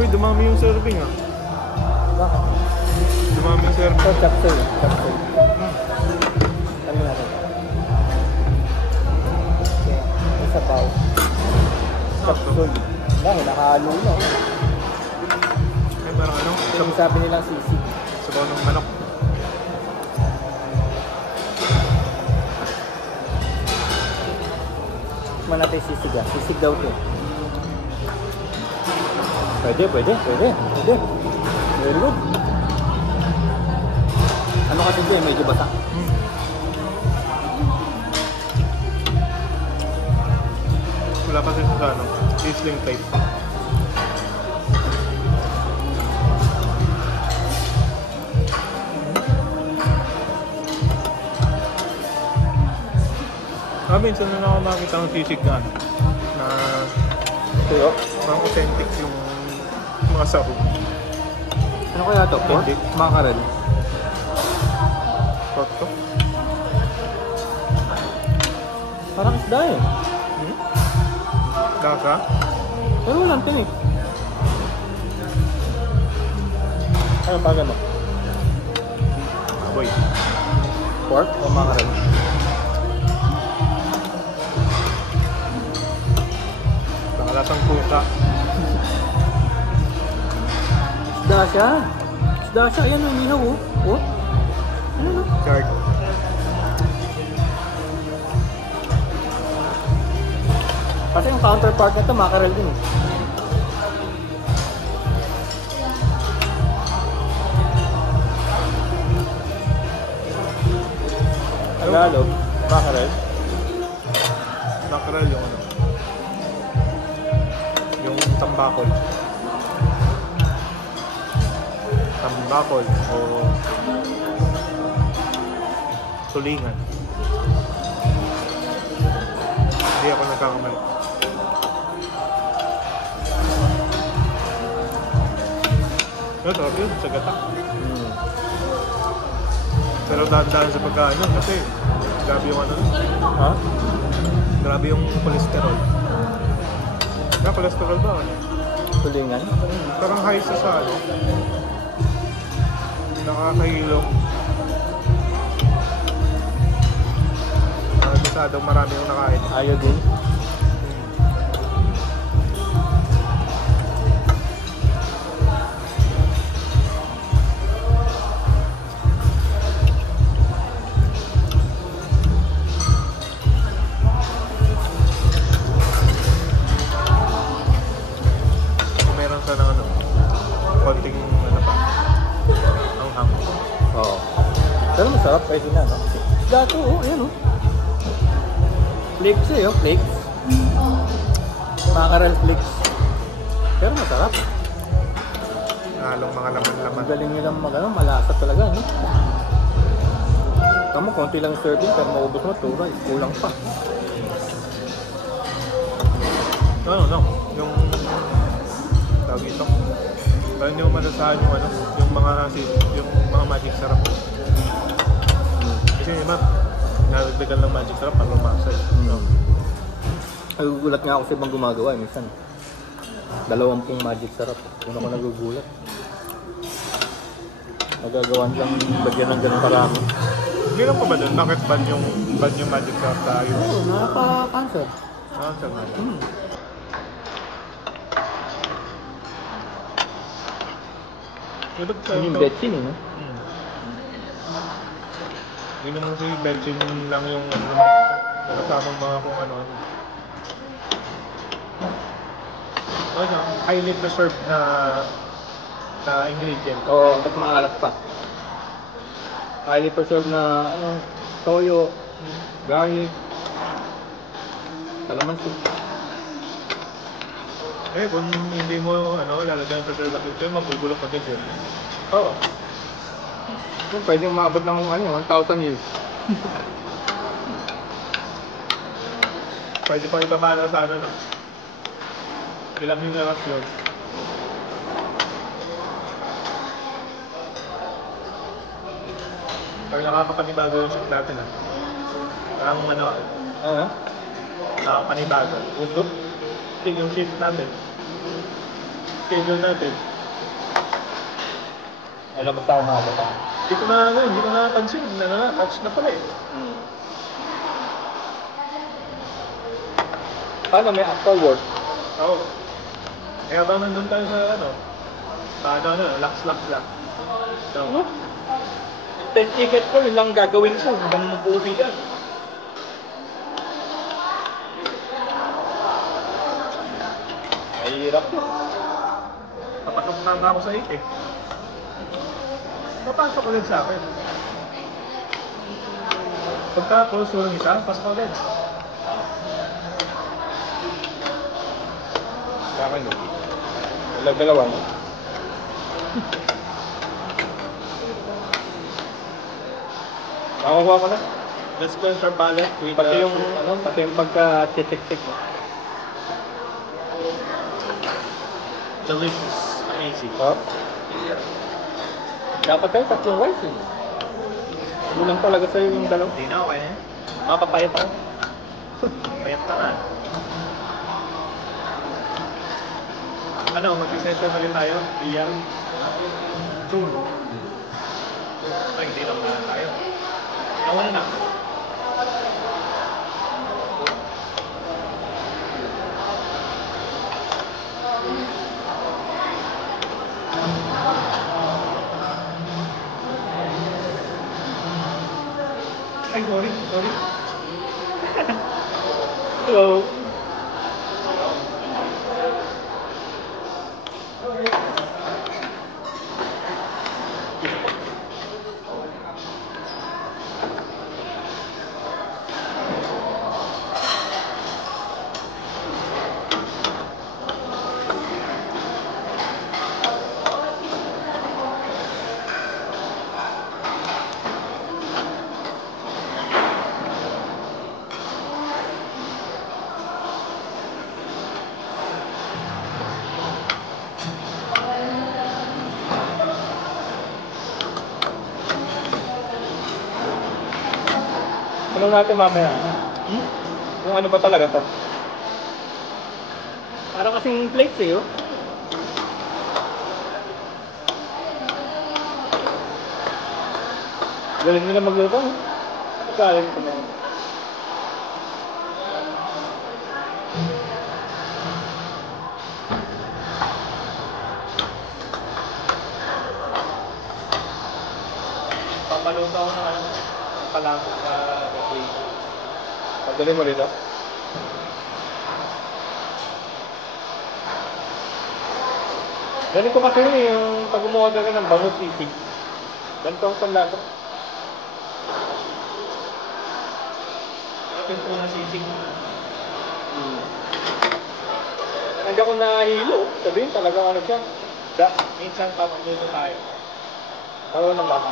Uy, dumami yung serving ah. Bakit? Dumami yung serving. Ito, chapsoy. Chapsoy. Kami natin. Okay. Isa pa. Chapsoy. Dahil nakahalo na. Ay, parang ano? Yung sabi nilang sisig. Sabaw ng manok. Tikman natin sisig ah. Sisig daw ito. Pwede. Very good. Ano kasi ito eh, medyo basa. Wala pa sa ano, sizzling type. Minsan na ako makita ng sisig na Tuyo. parang authentic yung mga sahog. Ano kaya ito? Pork? Hindi. Mackerel. Pork to? Parang isda eh. Lasa? Pero walang tin eh. Ano pa gano'n? Aboy. Pork o mackerel? Nakalasang pusa. Isda siya. Ayan, umihaw oh. Oh? Ano na? Shark. Kasi yung counterpart nito, mackerel din eh. Tagalog, mackerel. Mackerel yung ano. Yung tambakol. Tambakol o tulingan. Hindi ako nagkakamali. Pero sarap yun, sa gata. Pero dahan-dahan sa pagkaano kasi grabe yung ano. Ha? Grabe yung cholesterol. Na cholesterol ba? Ano? Tulingan? Parang high sa ano. Nakakahilo. Masyadong marami yung nakain. Iodine? Meron sa ng ano, konting ano pa, ang hang. Oo. Pero masarap, pwede na, no? Dato, oh, ayan, oh. Flakes eh, oh, flakes. Mackerel flakes. Pero masarap. Halong mga laman-laman. Ang galing nilang malasa talaga, no? Tama, konti lang serving, pero maubos mo, 2 rice. Kulang pa. No. Yung tawag ito. Parang hindi mo malasahan yung ano, yung mga magic sarap. Kasi iba, nalagdagan ng magic sarap para lumasa eh. Nagugulat nga ako sa ibang gumagawa, minsan. 20 magic sarap. Una ko nagugulat. Nagagawan lang bagyan ng ganun karami. Hindi lang pa ba doon? Bakit ban yung magic sarap tayo? Oo, nakaka-cancer. Sarap na. Yun yung betchin eh, no? Hindi naman si Belgian lang yung kasamang mga kung ano-ano. Ano, highly preserved na ingredient. Oo, ba't maalat pa? Highly preserved na, toyo, garlic, kalamansi. Eh, kung hindi mo lalagyan ng preservative yun, mabubulok ka din yun. Oo. Kung pwedeng maabot ng 1,000 years. Pwede pa ipamana sa ano, no? Ilang henerasyon. Pero nakakapanibago yung ship natin, ah. Parang nakakapanibago. Utot. Yung ship natin. schedule natin. Alam mo tayo nga ba? Hindi ko na napansin. Touch na pala eh. Paano may actual work? Oo. Eh, habang nandun tayo sa lax lang. So, Ano? 10 ticket ko, yun lang gagawin ko. Hanggang mabuhi yan. Mahirap yun. papasok na ako sa 8 eh. Papasok ulit sa akin. Pagkapos, walang isa, pasok ulit. Sa akin yun. Dalawa mo. Nakakuha ko na. Let's go our palette with Pati yung, pati yung pagka-titik-tik mo. delicious. Amazing. Oh. Dapat tayo tatlong rice eh. Kulang talaga sa'yo yung dalaw. Hindi na okay eh. Mapapayat ako. Payat ka na. Ano, mag-session ulit tayo? Iyang. Ay, hindi lang na tayo. Awan na. Ay, sorry. Hello. Tanong natin mamaya. Kung ano ba talaga to? Parang kasing plates eh, oh. Galing nila magluto, no? Galing ko na. Papaluto ako ng palapot sa buffet. Pagdali mo rito. Galing ko kasi yun eh, yung pag umuha ka ng bangus sisig. Ganito ang panlato. Ito po na sisig. Hindi ako nahilo. Sabihin talagang ano siya. Minsan papaluto tayo. Ano naman?